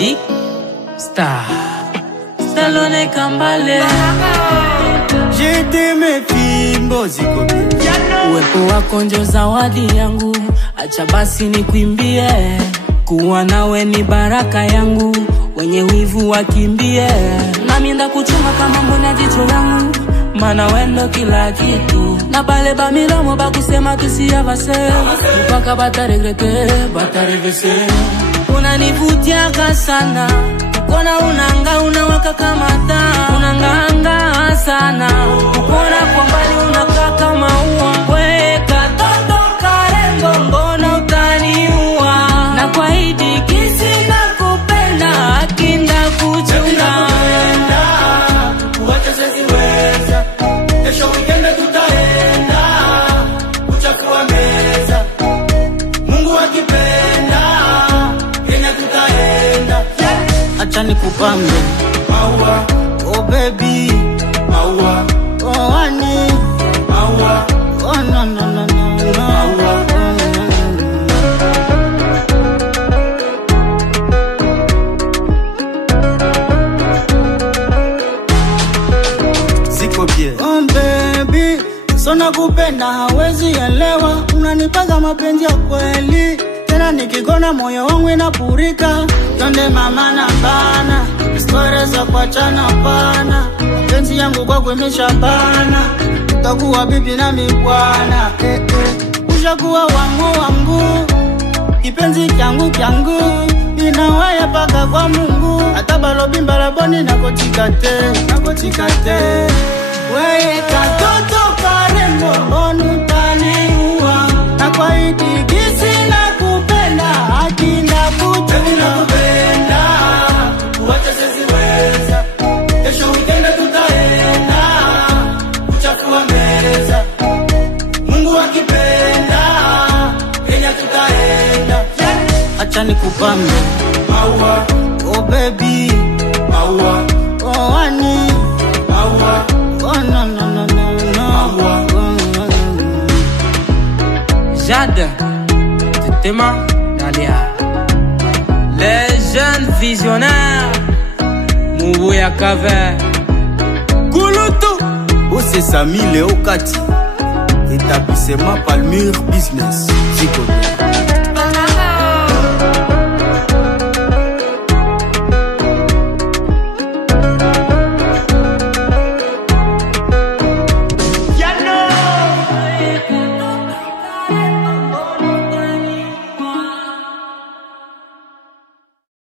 Big Star Salone Kambale. J'étais mes fimbo ziko bien. Uwepo wako njo zawadi yangu, acha basi nikuimbie. Kuwa nawe ni baraka yangu, wenye wivu wakimbie. Nami ndakuchunga kama mbona jicho langu, mana wendo kila kitu. Na pale ba milomo ba kusema tusiyavase, mpaka bataregrete, batarevese. Unanivutia sana, kukona unanga unawaka kama taa. Unanganga sana, kukona kwa mbali unakaa kama ua. Weka toto karembo, mbona utaniua. Na kwa hidi kisi na kupenda, akinda kuchunga. Kuwacha siweza, kesho weekend tutaenda kuchafua meza. Mungu akipenda, Kenya tutaenda. Acha nikupambe maua, oh baby maua, oh honey maua, oh no no no no maua. Ziko bien. Oh baby, sona kupenda hawezi elewa. Unanipaga mapenzi ya kweli, tena nikikona moyo wangu inapurika. Yonde mama na bana, istoreza kwa chana pana. Penzi yangu kwa kuemisha bana, utakuwa bibi na mibwana. Ushakuwa wangu, kipenzi kyangu inawaya paka kwa Mungu. Hata balobi mbalaboni nakotikate. Weye katoto karembo, mbonu taniua. Na kwa hidi kisi na kupenda, akinda kuchunga. Nakupenda, kuwacha siweza, kesho weekend tutaenda kuchafua meza. Mungu akipenda, Kenya tutaenda. Acha nikupambe maua, oh baby maua, oh honey maua, oh no no no no no maua. Jade Tetema Dalia, les jeunes visionnaires Mubuya Kave Kulutu Ose Sami Leo Kati, établissement Palmure Business. Ziko bien.